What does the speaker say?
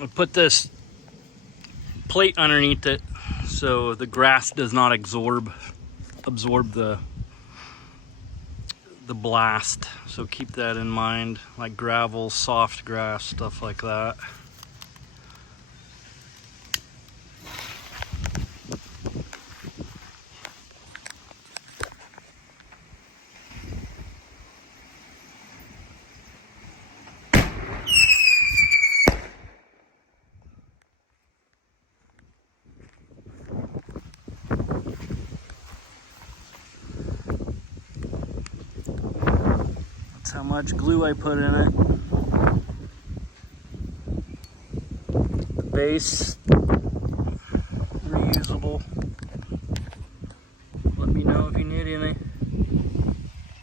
I put this plate underneath it so the grass does not absorb the blast. So keep that in mind, like gravel, soft grass, stuff like that. That's how much glue I put in it. The base, reusable. Let me know if you need any.